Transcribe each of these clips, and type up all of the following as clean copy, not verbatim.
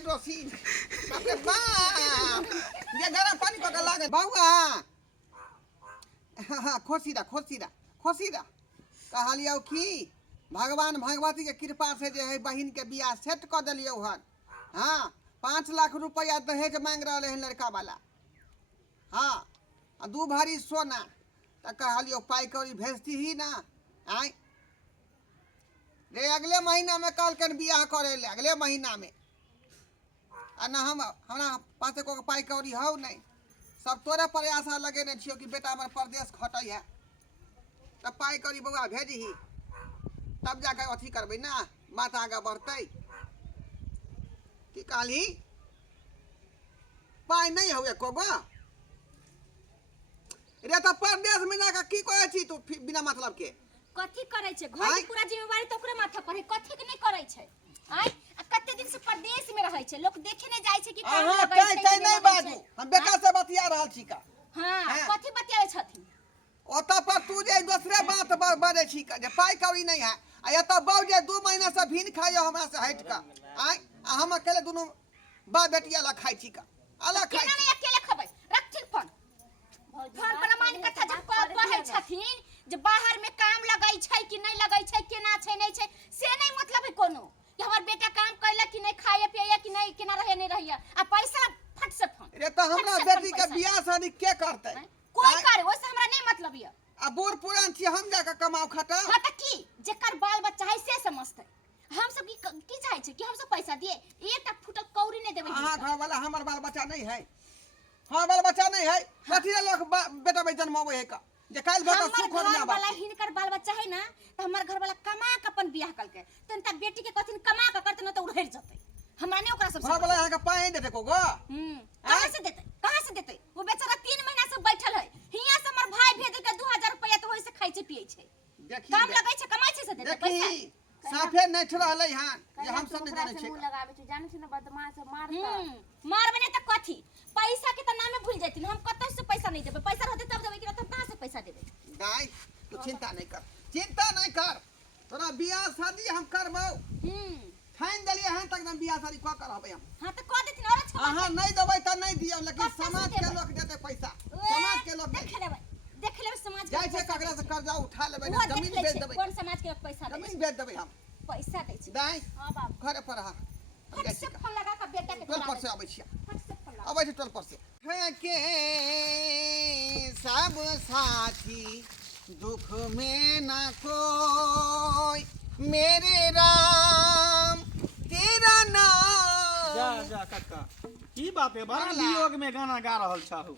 हाइड्रोसिन बाप रे बाप ये गरम पानी को के लागे बउआ हां खोसीदा कहलियो की भगवान भगवती के कृपा से जे है बहिन के बियाह सेट क देलियो हन हां 5 लाख रुपया दहेज मांग रहले हैं लड़का वाला हां आ 2 भरी सोना त कहलियो पाई कौड़ी भेजती ही ना आय रे अगले महीना में कहलकन बियाह करे ले अगले महीना में आ ना हमरा पास को पाई कौड़ी हौ नहीं सब तोरे पर आशा लगेने छियो कि बेटा हमर परदेश खटै है तब पाई कौड़ी बउआ भेजही तब जाकर अथी करबै ना बात आगे बढ़तै की कहली पाई नहीं हौ एको गो रे त परदेश में जाकर की कहै छी तू बिना मतलब के कथी करे छे घर की पूरा जिम्मेवारी तो ओकरे माथा पर है कथी के नहीं करे छे आय कते दिन से परदेश में रहै छे लोग देखे नहीं जाय छे कि काम लगै छे कई नहीं बाजू हम बेटा से बतिया रहल छी का हां कथी बतियावे छथिन ओता पर तू जे दूसरे बात बाजै छी का जे पाई कौड़ी नहीं है आ एता बाऊ जे 2 महीना से भीन खाइयो हमरा से हट का आय हम अकेले दोनों बा बेटिया ला खाइ छी का अलग खाइ केना नहीं अकेले खबै रखथिन फोन प्रमाण कथा जब कहै छथिन जे बाहर में काम लगै छै कि नहीं लगै छै केना छै नहीं छै से नहीं मतलब है कोनो कि हमर बेटा काम कैला कि नहीं खाए पिए कि नहीं केना रहे नहीं रहिया आ पैसा फट से फोन रे त हमरा बेटी के बियाह शादी के करतै कोई करे ओसे हमरा नहीं मतलब है आ बूढ़ पुरान छी हम जाके कमाओ खटा हां त की जेकर बाल बच्चा है से समझतै हम सब की चाहे छै कि हम सब पैसा दिए एकटा फुटल कौड़ी नहीं देबै हां घर वाला हमर बाल बच्चा नहीं है हां बाल बच्चा नहीं है कथि लोग बेटा बे जन्मावे है का जे काल बेटा सुख हो ना वाला हिनकर बाल बच्चा है ना त हमर घर वाला कमा के अपन बियाह करके तन त बेटी के कथिन कमा के करते न त उड़हर जतै हमरा नहीं ओकरा सब घर वाला यहां के पाए देते को गो कहां से देते वो बेचारा 3 महीना से बैठल है हिया से हमर भाई भेज के 2000 रुपया त होय से खाइ छै पियै छै काम लगै छै कमाइ छै से देते पैसा साफे नहीं रहलै हन जे हम सब नहीं जाने छै मुंह लगावे छै जाने छै न बदमाश मारता मारबे नहीं त कथी पैसा के त नामे भूल जैतिन हम कतौ से पैसा नहीं देबे पैसा रहते तब देबे कि त कहां से पैसा देबे दाई तू चिंता नहीं कर तोरा बियाह शादी हम करबौ ठान देलिए हन तक हम बियाह शादी क करबै हम हां त क देथिन और अच्छा हां नहीं देबै त नहीं दियौ लेकिन समाज के लोग देते पैसा समाज के लोग देख लेबै समाज के जाय छै ककरा से कर्जा उठा लेबै जमीन बेच देबै कौन समाज के पैसा देबै जमीन बेच देबै हम पैसा दै छै दाई हां बाप घरे पर रहा फट से फोन लगा के बेटा के टोल पर से आबै छियै फट से फोन लगा आबै छै टोल पर से के सब साथी दुख में न कोई मेरे राम तेरा नाम जा काका की बात है बड़ा वियोग में गाना गा रहल छहु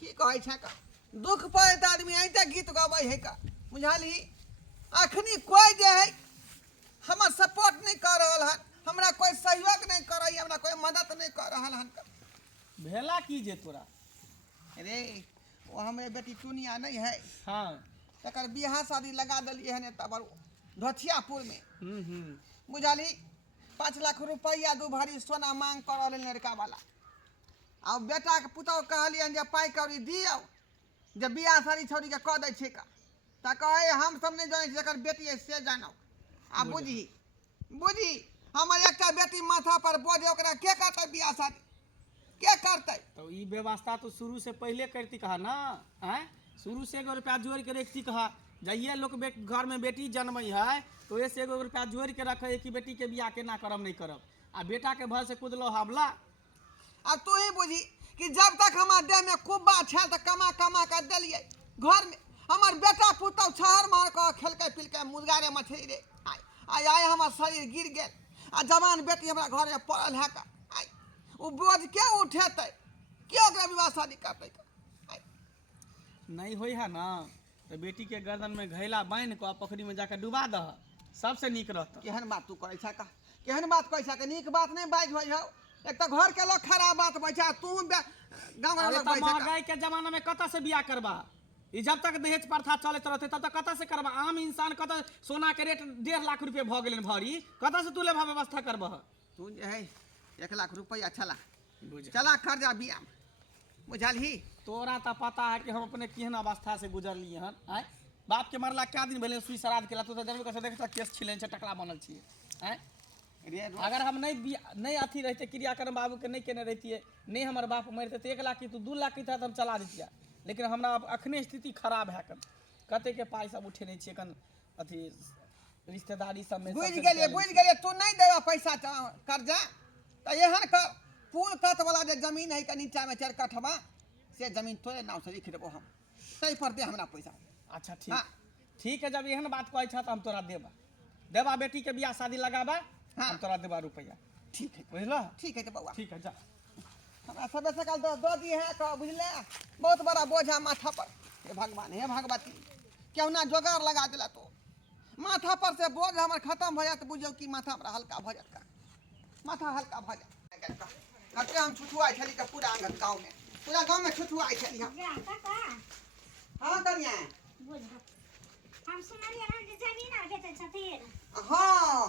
की कहै छै का दुख पड़े त आदमी ऐते गीत गाबै है का बुझाली अखनी कोई जे है हमर सपोर्ट नहीं कर रहल हन हमरा कोई सहयोग नहीं करई हमरा कोई मदद नहीं कर रहल हन भेला की जे तोरा रे वो हमरे बेटी टुनिया नहीं है हां तकर बियाह शादी लगा देलिए हन तब धोथियापुर में बुझाली 5 लाख रुपया 2 भरी सोना मांग कर रहल लड़का वाला आ बेटा के पुतौ कहलियन जे पाई कौड़ी दियौ जे बियाह शादी छोड़ी के क दै छै का त कहे हम सब नहीं जाने जकर बेटी है से जानो आ बुझी हमर एकटा बेटी माथा पर बोझे ओकरा के करतै बियाह शादी के करतै तो ई व्यवस्था तो शुरू से पहले करती कहा ना हैं शुरू से 1 रुपया जोड़ के रखती कहा जाइए लोग घर में बेटी जन्मई है तो ऐसे 1 रुपया जोड़ के रखे कि बेटी के बियाह केना करब नहीं करब आ बेटा के भर से कूदलो हावला अब तू ही बुझी कि जब तक हमार देह में कुब्बा छल त कमा के देलिए घर में हमर बेटा पुतौ छहर मार के खेलके पिलके मुर्गारे मछली रे आय हमर शरीर गिर गेल आ जवान बेटी हमरा घर में पड़ल है का वो बोझ के उठेतै के ओकरा विवाह शादी करतै नहीं होई है ना तो बेटी के गर्दन में घैला बांध के पोखरी में जाकर डुबा दह सबसे नीक रहता केहन बात तू कहै छ का केहन बात कहै छ के नीक बात नहीं बाज होई हो एक तो घर के लोग खराब बात बैठा तू गांव वाला लोग बैठा महंगाई के जमाना में कत से बियाह करबा ई जब तक दहेज प्रथा चलत रहते तब तक कत से करबा आम इंसान कत सोना के रेट 1.5 लाख रुपया भ गेलन भरी कत से तू लेबा व्यवस्था करबह तू जे है 1 लाख रुपया चला कर जा बियाह बुझलही तोरा तो पता है कि हम अपने केहन अवस्था से गुजरलिए हन आय बाप के मरला क्या दिन भेले सुई श्राद्ध केला तू तो जानबे कर देख केस छिलेन छ टकला बनल छी हैं अगर हम नहीं अथी रहते क्रियाक्रम बाबू के नहीं केने रहतिए, नहीं हमारे बाप मरते तो 1 लाख की तू 2 लाख की था हम चला देतिया। लेकिन हमरा अब अखने स्थिति खराब है कन कते के पाई सब उठे नहीं छिए कन अथी रिश्तेदारी सब में बुझ गेलिए तू नहीं देबा पैसा कर्जा तो एहन कर पुल कत वाला जे जमीन है के नीचा में 4 कठवा से जमीन तोरे नाम से लिख देबो हम तै पर दे हमरा पैसा। अच्छा ठीक है, जब एहन बात कहै छ त हम तोरा देबा बेटी के बियाह शादी लगाबा, हम तोरा देबा रुपया। ठीक है बुझला? ठीक है तो बउआ ठीक है जा। हमरा सबे सकाल दो दिए है का बुझले बहुत बड़ा बोझा माथा पर। हे भगवान हे भगवती क्यों ना जोगाड़ लगा देला तो माथा पर से बोझ हमर खत्म भ जात बुझो कि माथा हमरा हल्का भ जात माथा हल्का भ जात कते हम छुछुआ छली के पूरा गांव में छुछुआ छली हम। हां कनिया हम सुनलिए हम जे जमीन आ बेचै छथिन। हां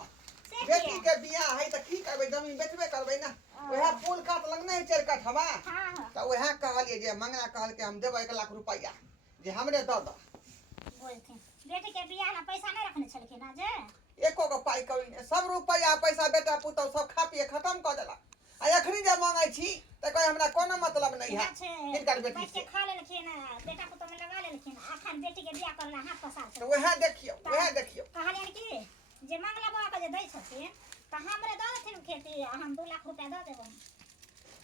बेटी के बियाह है त की करबै जमीन बेचबे करबै ना ओहे पुल काट लगने है 4 कठवा। हां त ओहे कहलिए जे मंगला कहल के हम देबै 1 लाख रुपया जे हमरे द बोलथिन बेटी के बियाह ला पैसा नहीं रखने छलखिन ना जे एको को पाई कभी नहीं सब रुपया पैसा बेटा पुतौ सब खा पिए खत्म कर देला आ एखनी जे मांगै छी त कहे हमरा कोनो मतलब नहीं है हिनकर बेटी बैठ के खा लेलखिन बेटा पुतो में लगा लेलखिन अखन बेटी के बियाह करला हाथ पसार तो वह देखियो कहलियन कि जे मंगला बाबा के जे दै छथिन त हमरे द देथिन खेती हम 2 लाख रुपया द देबो।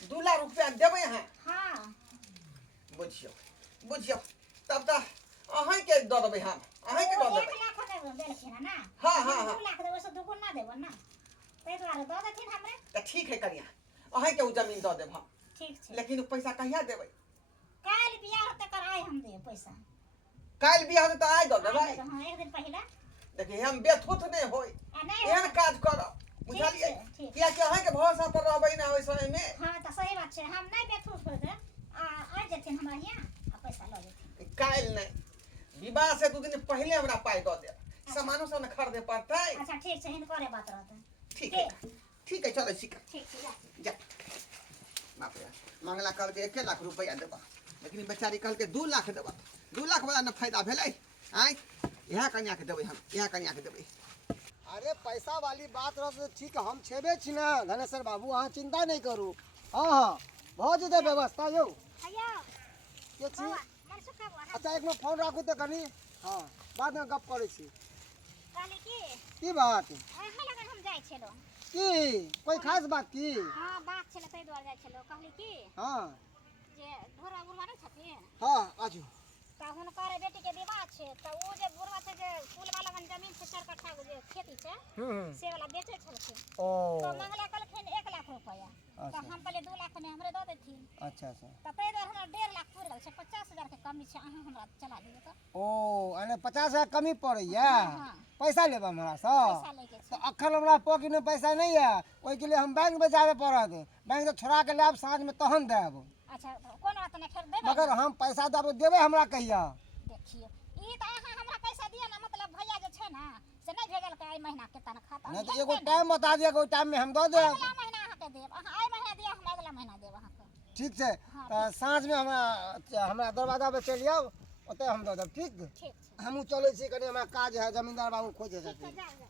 2 लाख रुपया देबै हैं? हां बुझियो तब त अहाँ के द देबै हम अहाँ के द देबै 1 लाख देलखिन ना। हां 2 लाख देबो से दुगुन ना देबो ना तै दुआरे द देथिन हमरे। त ठीक है कनिया अहाँ के उ जमीन द देब हम। ठीक छै लेकिन उ पैसा कहिया देबै? काल बियाह होते कराय हम दे पैसा। काल बियाह होते त आइ द देबै। हां एक दिन पहले देखिए हम बेथुत नहीं होई एहन काज करब बुझलिए किया कि अहाँ के भरोसा पर रहबै ना ओइ समय में। हां त सही बात छै हम नहीं बेथुत होते आ जेथिन हमरा हियां आ पैसा ल जेथिन। काल नहीं विवाह से 2 दिन पहले हमरा पाई द दे सामानो सब न खरीदे पड़तै। अच्छा ठीक छै हिनकरे बात रहते। ठीक है चलो सीख ठीक छै जा बाप रे मंगला कल के 1 लाख रुपया देबा लेकिन बेचारी कल के 2 लाख देबा 2 लाख वाला न फायदा भेलै आइ यह कन्या के देबै हम यह कन्या के देबै। अरे पैसा वाली बात रह तो ठीक हम छेबे छी ना धनेश्वर बाबू अहाँ चिंता नहीं करू। हाँ भऽ जेतै व्यवस्था यौ अयो के छी। मन सुखाबो अच्छा एक मिनट फोन राखू तो कनी हाँ बाद में गप करै छी। कहली की बात अहाँ लगन हम जाय छलो की कोई खास बात की? हां बात छले तै द्वार जाय छलो कहली की हाँ जे ढोरा बुढ़वा नहीं छथिन हाँ आजू त हुनकर बेटी के विवाह छै त ओ जे बुढ़वा छै जे फूल वाला जमीन छै 4 कट्ठा जे खेती छै से वाला बेचै छलखिन। ओ तो मंगला कहलखिन 1 लाख रुपया त हम कहले 2 लाख में हमरे द देथिन। अच्छा त तै द्वार हमरा 1.5 लाख पूर गेल छै 50,000 के कमी छै अहाँ हमरा चला दियौ त। ओ अने 50,000 कमी पड़ैया हाँ। पैसा लेबा हमरा सँ पैसा लेके तो अखन हमरा पॉकेट में पैसा नहीं है ओहि के लिए हम बैंक में जावे पड़त बैंक से छोड़ा के लाब साँझ में तहन देब। अच्छा कोन बात नहीं खेर देबे मगर हम पैसा देबे हमरा कहिया। देखिए ई त अहाँ हमरा पैसा दिया ना मतलब भैया जे छै ना से नहीं भेजल के आई महीना के तनखा त नहीं तो एगो टाइम बता दिया कोई टाइम में हम दे देब। अगला महीना अहाँ के देब अहाँ आई महीना दिया हम अगला महीना देब अहाँ के। ठीक है तो साँझ में हमरा दरवाजा पे चलि आओ ओते हम दे देब। ठीक ठीक छै हमहूँ चलै छी कनी हमरा काज है जमींदार बाबू खोजे छथिन जा जा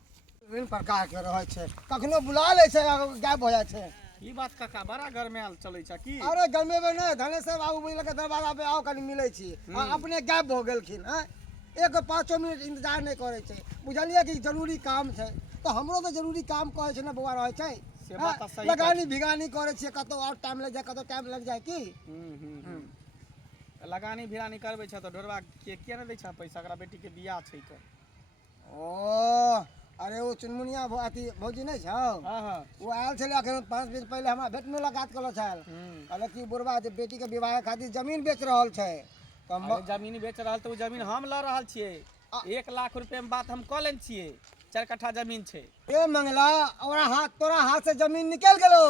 विभिन्न प्रकार के रहै छै कखनो बुला लै छै गायब हो जाइ छै। ई बात काका बड़ा घर में आल चलै छ की? अरे गमे में नहीं धनेश्वर बाबू बोल के दरवाजा पे आओ कनी मिलै छी अपने गायब हो गेलखिन हैं 1-5 मिनट इंतजार नहीं करे छै बुझलिए कि जरूरी काम छै तो हमरो तो जरूरी काम कहै छै ना बउआ रहै छै से बात त सही लगानी भिगानी करे छियै कतो और टाइम लग जाए कतो टाइम लग जाए की। लगानी भिरानी करबै छ त ढोरवा के किया न दै छ पैसा एकरा बेटी के बियाह छै त। ओ अरे वो चुनमुनिया अथी भौजी नहीं छौ हां हां वो आयल छले अखन 5 दिन पहले हमरा भेट मुलाकात कलो छल कहले कि बुढ़वा जे बेटी के विवाह खातिर जमीन बेच रहल छै तो अरे जमीन बेच रहल त उ जमीन हम ल रहल छियै 1 लाख रुपए में बात हम क लेन छियै 4 कट्ठा जमीन छै। ए मंगला तोरा हाथ से जमीन निकल गेलो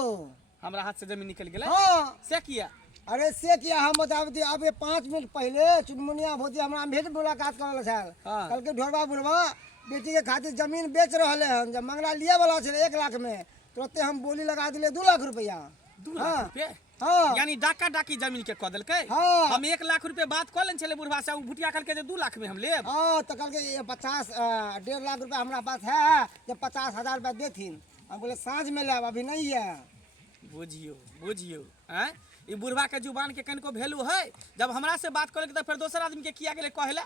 हमरा हाथ से जमीन निकल गेलै हाँ से किया? अरे से किया हम बता दी अब 5 मिनट पहले चुनमुनिया भौजी हमरा भेट मुलाकात करल छल हाँ। कल के ढोरबा बुढ़वा बेटी के खातिर जमीन बेच रहले हन जब मंगला लिए वाला छले 1 लाख में तुरंते हम बोली लगा दिले 2 लाख रुपया। 2 लाख रुपए हाँ यानी डाका डाकी जमीन के क देलकै। हाँ। हम 1 लाख रुपए बात क लेन छले बुढ़वा से उ भुटिया कहलकै जे 2 लाख में हम लेब। हाँ तो कल के 1.5 लाख रुपया हमारा पास है जब 50,000 रुपया देथिन हम बोले साँझ में लाब, अभी नहीं है। बुझियो बुझियो हैं, ई बुढ़वा के जुबान के कनको वैल्यू है? जब हमरा से बात करे तो फिर दोसर आदमी के किया गेले कहले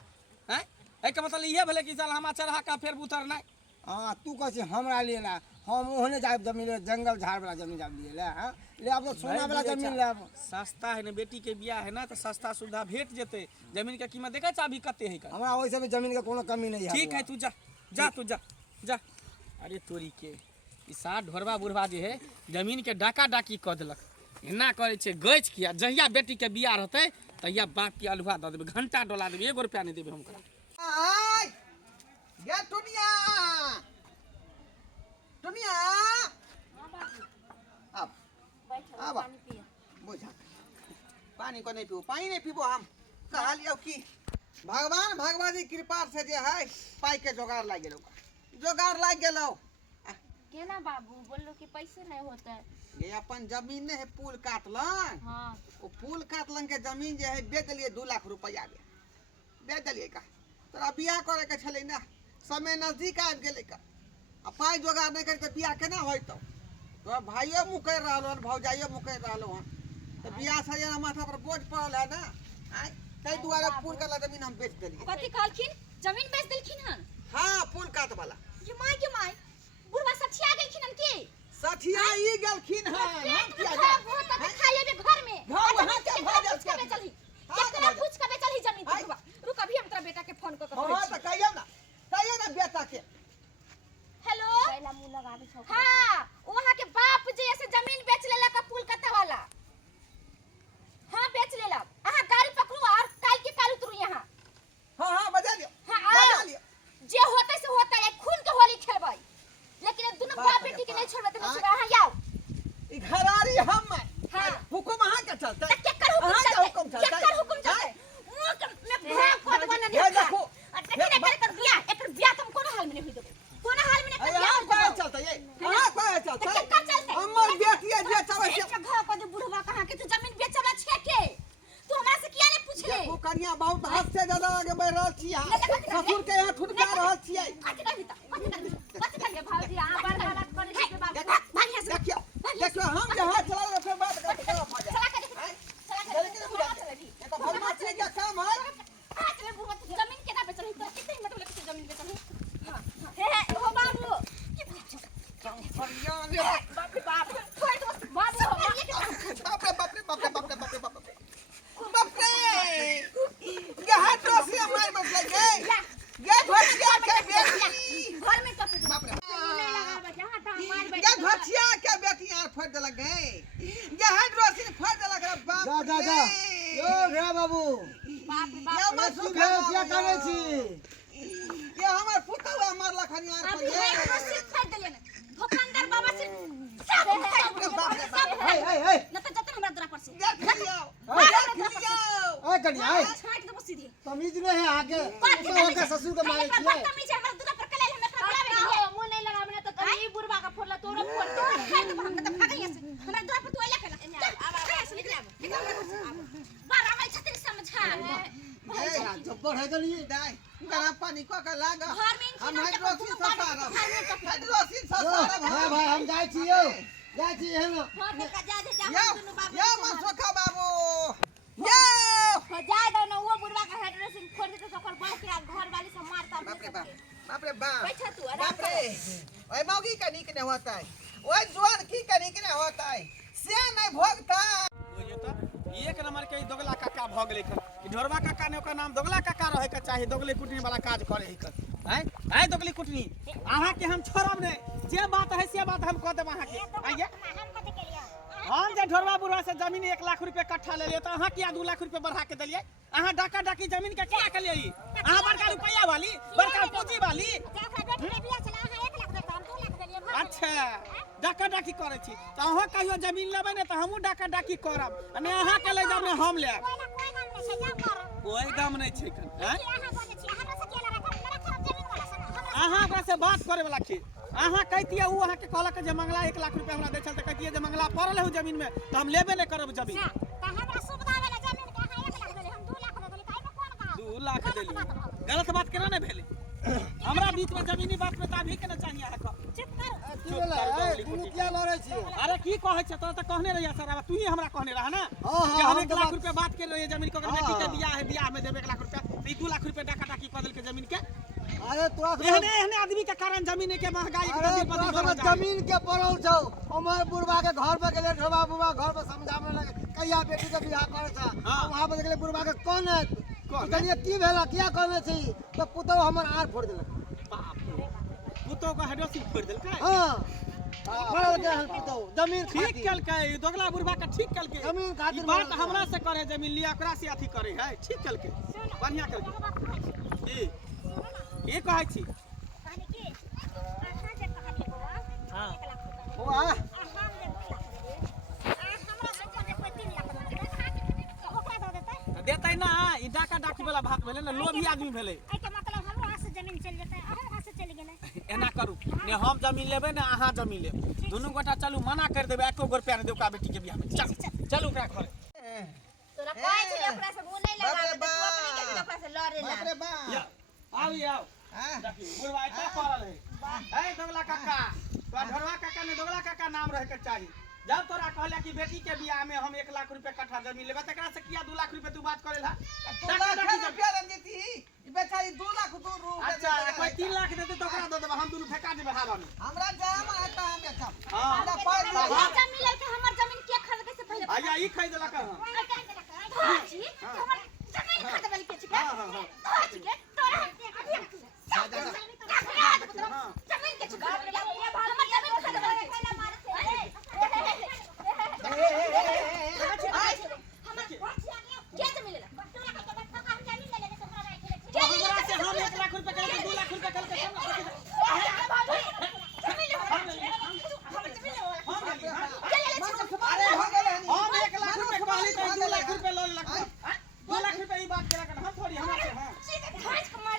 हैं? एक मतलब इहे भेले कि चल हमा चढ़ा का फिर उतरना। हाँ तू कहे हमरा लिए ना, हम ओहने जाए जमीन जंगल झाड़ वाला जमीन जाब लिए हाँ ले अब सोना वाला जमीन ले। सस्ता है ना, बेटी के बियाह है ना तो सस्ता सुविधा भेट जेते। जमीन के कीमत देखे छ अभी कते है? हमरा वैसे भी जमीन के कोनो कमी नहीं है। ठीक है, तू जा जा तू जा जा। अरे तोरी के ई साठ ढोरवा बुढ़वा जे है जमीन के डाका डाकी क देलक। एना करे छे गछ किया, जहिया बेटी के बियाह रहते तहिया बाप के अलुहा द देबे, घंटा डोला देबे, 1 रुपया नहीं देबे हम करा। आय गे टुनिया टुनिया अब बैठो अब पानी पिए। बुझा पानी को नहीं पीबो, पानी नहीं पीबो। हम कहलियो कि भगवान भगवती कृपा से जे है पाई के जोगाड़ लाग गेलो, जोगाड़ लाग गेलो। केना बाबू बोलो कि पैसे नहीं होते। ये अपन जमीन ने है पुल काटलन, हाँ वो पुल काटलन के जमीन जे है बेच दिलिए 2 लाख रुपया में बेच दिलिए का। तोरा बियाह करे के छले ना, समय नजदीक आबि गेले का, आ पाई जोगाड़ नहीं करे तो बियाह केना होइतो? तो भाइयो मुकर रहलो हन, भौजाइयो मुकर रहलो हन, तो बियाह से ना माथा पर बोझ पड़ल है ना। आय तै दुआरे पुल काटला जमीन हम बेच दिलिए। कथी कहलखिन? जमीन बेच देलखिन हन? हाँ पुल काट वाला ये माय बुढ़वा सठिया गेलखिन हन की? सठिया ई गेलखिन हन। हम पेट किया में खराब होता तो खा लेबे घर में। हाँ, आ वहाँ जमीन क्या के भा पूछ के जात बेचलही, हाँ, केकरा भा पूछ के बेचलही जमीन हाँ। बुढ़वा? रुक अभी हम तेरा बेटा के फोन कर के हाँ कहै तो छी। कहियो ना बेटा के। हेलो पहला मुंह लगावे छौ। हाँ, वहाँ के बाप जे ऐसे जमीन बेच लेला का पुल कत्ता वाला। हाँ बेच लेला। अहाँ गाड़ी पकड़ू और काल के काल उतरू यहाँ। हाँ हाँ बजा लियो हाँ बजा आओ, लियो। जे होता से होता है, खून के होली खेलबै, लेकिन ये दोनों बाप बाप रे बेटी के बाप। नहीं छोड़बै। तुम हाँ। छोड़ा हाँ आओ। ई घरारी हम हाँ। हुकुम अहाँ के चलते। त केकर हुकुम अहाँ के चलतै? हुकुम चलतै। केकर हुकुम चलतै? मुँह के में भाग पद बना हे नहीं देखो, एकर बियाह तुम कोनो हाल में नहीं होई देबै, कोनो हाल में नहीं अरे कर बियाह हम होई कहे देबै। चलते ये अहाँ कहे चलते। त केकर चलतै? हमर बेटिया जे चले से एक घर पर बुढ़वा कहाँ के तू जमीन बेचला छे के? तू हमरा से किया नहीं पूछले? देखो कन्या बहुत हद से ज्यादा आगे बढ़ रहल छी अहाँ। ससुर के यहाँ ठुनका रहल छियै। कथी करबी त? कथी करबी? कथी करबी? भाजी अहाँ बड़ गलत करे छी के बाबू। भाग यहाँ से। देखियो देखियो हम जहाँ चला फिर बात करते क्या हो जाए। चला के देखो। चला के चले के नहीं बुझा ये तो बदमाशी का काम है। हाँ चले बुढ़वा तू जमीन केना बेचलही? तो कितने हिम्मत लेके तू जमीन बेचलही? हाँ हे हो बाबू की बाप रे बाप छोड़ दो बाबू हम ये के बाप रे बाप रे बाप रे बाप रे बाप रे बाप रे ये हाथ से हमारे बस लगे ये घोटिया के बेटी घर में कब बाप रे नहीं लगावे जहां था मार ये बैठ। घोटिया के बेटी यार फट देलक गए ये हाथ रोसी फट देलक रे बाप जा जा जा यो रे बाबू बाप रे बाप। ये मत तू सुखा क्या करे छी? ये हमार पुतवा मारला खनी यार अभी पर एक ये सिर फाड़ देले ना दुकानदार बाबा से सब बाप रे बाप रे बाप हे हे हे न तो जतन हमरा द्वारा पर से ये खियाओ ए कन्या ए छाट देबो सीधे तमीज नहीं है आगे तो होके ससुर के मारे छी। बदतमीज हमरा दूरा पर कले हमरा खबरा में हो मुंह नहीं लगावे ना तो तनी बुढ़वा का फोड़ला तोरो फोड़ दो। खाई तो हम तो भाग यहाँ से हमरा द्वारा पर तू आइला केला अब यहाँ से निकल आब बार आवे छतरी समझा ये जब्बर है गली दाई गरम पानी को का लागा घर में हम हाइड्रोसिन ससारा हाइड्रोसिन यो ससारा हां भाई हम जाय छी यो जाय छी है ना। हां बेटा जा जा जा यो दुनु बाप। यो मनसोखा बाबू यो हो जाए दो ना वो बुढ़वा का हेडरेसिंग फोड़ दे तो सकर बाप के घर वाली से मारता बाप रे बाप बैठा तू आराम बाप रे ओए मौगी का निक ने होता है ओए जुआन की का निक ने होता है से नहीं भोगता ये तो एक नंबर के दोगला काका भ गेलै खन। ई ढोरवा काका ने ओकर नाम दोगला काका रहे के चाही, दोगली कुटनी वाला काज करे है कर। हैं आय दोगली कुटनी अहाँ के हम छोड़ब ने, जे बात है से बात हम कह देब अहाँ के। आइए हम कथि केलियै? हम जे ढोरवा बुढ़वा से जमीन 1 लाख रुपए कट्ठा ले लिए तो अहाँ किया 2 लाख रुपए बढ़ा के दिलिए? अहाँ डाका डाकी जमीन के क्या के लिए? अहाँ बड़का रुपया वाली बड़का पूंजी वाली। ओकरा बेटी के बियाह छला अहाँ 1 लाख देता हम 2 लाख देलियै। अच्छा डाका डाकी करे छी तो अहाँ कहियो जमीन लेबै ने तो हमहूँ डाका डाकी करब, ने अहाँ के ले जाब ने हम लेब। कोई काम नहीं छै जा कर। कोई दाम नहीं छै कन। हैं अहाँ बोले छी हमरा से केला रकम मेरा खराब जमीन वाला से हमरा अहाँ ओकरा से बात करे वाला छी। अहाँ कहतिए उ अहाँ के कहलक जे मंगला 1 लाख रुपया हमरा दै छल त कहतिए जे मंगला पड़ल है जमीन में तो हम लेबे नहीं करब जमीन। त हमरा सुविधा वाला जमीन के अहाँ 1 लाख देले हम 2 लाख देले काहे में कोन कहा? 2 लाख देली गलत बात केना नहीं भेलै? हमरा बीच में जमीनी बात में ताभी के न चाहिए आके चुप कर की भेलै दुनू किया लड़ै छियै अरे की कहै छै तो कहने रहिया सर अब तू ही हमरा कहने रहा ना हाँ, कि हम हम 1 तो लाख बात- रुपया बात कर रहे जमीन को अगर बेटी के बियाह है बियाह में देबे 1 लाख रुपया तो 2 लाख रुपया डाका डाकी कर देल के जमीन के अरे तोरा एहने एहने आदमी के कारण जमीन के महंगाई अरे के तोरा सब जमीन के पड़ल छौ हमर बुढ़वा के घर पे गेले ढोबा बुढ़वा घर पे समझावे लगे कहिया बेटी के बियाह करे छ हाँ। वहां पे गेले बुढ़वा के कोन है कनिया की भेला किया कहने छी तो पुतौ हमर आर फोड़ देलक पुतो को हेडोसी फोड़ देल का हां फोड़ के पुतौ जमीन ठीक खातिर कल के दोगला बुढ़वा के ठीक कल के जमीन खातिर ई बात हमरा से करे जमीन लिया ओकरा से अथी करे है ठीक कल के बढ़िया कल के की कहै छी कहनी कि अहाँ जे कहलिए बउआ हां 1 लाख रुपया ओ आ हम जे 2 लाख देबे हमरा से जे कोई 3 लाख देबे तो ओकरा दे देतै देतै ना ई डाका डाकी वाला बात भेलै ना लोभी आदमी भेलै आई के मतलब हमरो हाथ से जमीन चल जेतै अहूँ हाथ से चल गेलै एना करू ने हम जमीन लेबै ना अहाँ जमीन लेब दुनू गोटा चलू मना कर देबै 1 रुपया नहीं देब का बेटी के बियाह में चल चल ओकरा घर तोरा कहै छै जे ओकरा से मुंह नहीं लगाबे तो तू अपने के दिन ओकरा से लड़े बाप ला रे बाप आओ आओ हाँ। देखी बुढ़वा इतना पड़ल है ए दोगला काका तो ढोरवा काका ने दोगला काका नाम रहे के चाहिए जब तोरा कहले कि बेटी के बियाह में हम 1 लाख रुपया कट्ठा जमीन लेबे तकरा से किया 2 लाख रुपया तू बात करेला 2 लाख रुपया रंजीती ई बेचारी 2 लाख दू रुपया अच्छा कोई 3 लाख देते तो ओकरा दे देबे हम दुनू फेंका देबे हवा में हमरा जाम है त हम बेचब हां हमरा पाइ दिअ। जमीन लेके हमर जमीन के खरीदे से पहले आया ई खरीद देलक हां भाजी हमर जमीन खरीदे वाली के छिके हां हां हां भाजी के तोरा जमीन के छिके हमर जमीन खरीदे वाली के के जमीन ले हमरा से हम 1 लाख रुपया करके 2 लाख रुपया करके अरे हो गेलै हनी हम 1 लाख रुपया कहली तो 2 लाख रुपया लोन लग 2 लाख रुपया ई बात केला कर हम थोड़ी हमरा से हां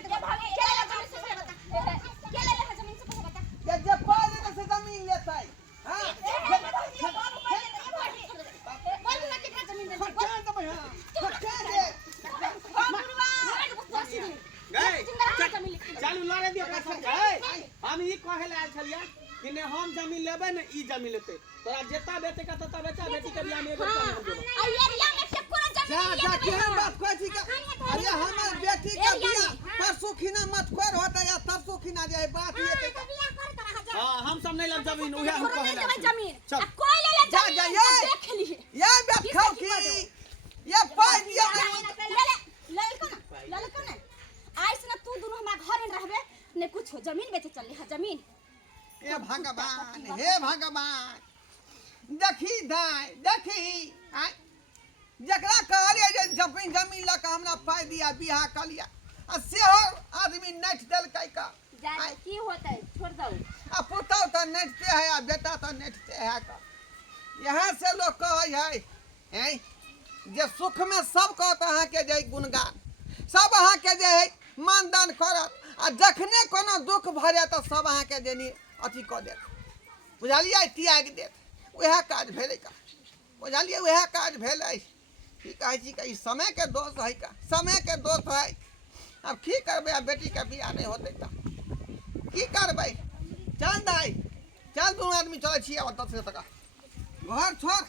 जे पाइ देतै से जमीन लेतै हां खर्चा देबै हां खर्चा दे गए चालू लड़े दियो का सब गए हम ई कहे ले आइल छलिया कि ने हम जमीन लेबै ने ई जमीन लेतै तोरा जेता बेटे का तता बेचा बेटी के बियाह में एगो काम देबो जा जा केहन बात कहै छी का अरे हमर बेटी के बियाह परसों खिना मत खोर होतै या तरसों खिना जे है बात ये के हां हम सब नहीं लब जमीन उहे हम कहे ले जमीन चल कोई ले ले जा जा ये देख लिए ये बात खाओ की ये पाइ दियो ले ले कोना आई से ना तू दोनों हमरा घर में रहबे ने कुछ हो जमीन बेचे चल है जमीन हे भगवान देखी दाई देखी आय जकरा कहलिए जे जमीन लऽ के हमरा पाइ दिया बियाह कर लिया आ सेहो आदमी नैठ देलकै का जाने की होतै छोड़ दो आ पुतौ तऽ नैठते है आ बेटा तऽ नैठते है का यहाँ से लोग कहै है हैं जे सुख में सब कहत अहाँके जे गुणगान सब अहाँके जे है मानदान करत आ जखने कोनो दुख भऽ जाय तऽ सब अहाँके जे अथी कऽ देत बुझलियै त्याग देत वएह काज भेलै का बुझलियै वएह काज भेलै की कहै छी कि समय के दोष है का समय के दोष है अब की करबै अब बेटी के बियाह नहीं होतै तऽ की करबै चल दाई चल दुनू आदमी चलै छियै 10 टका घर छोड़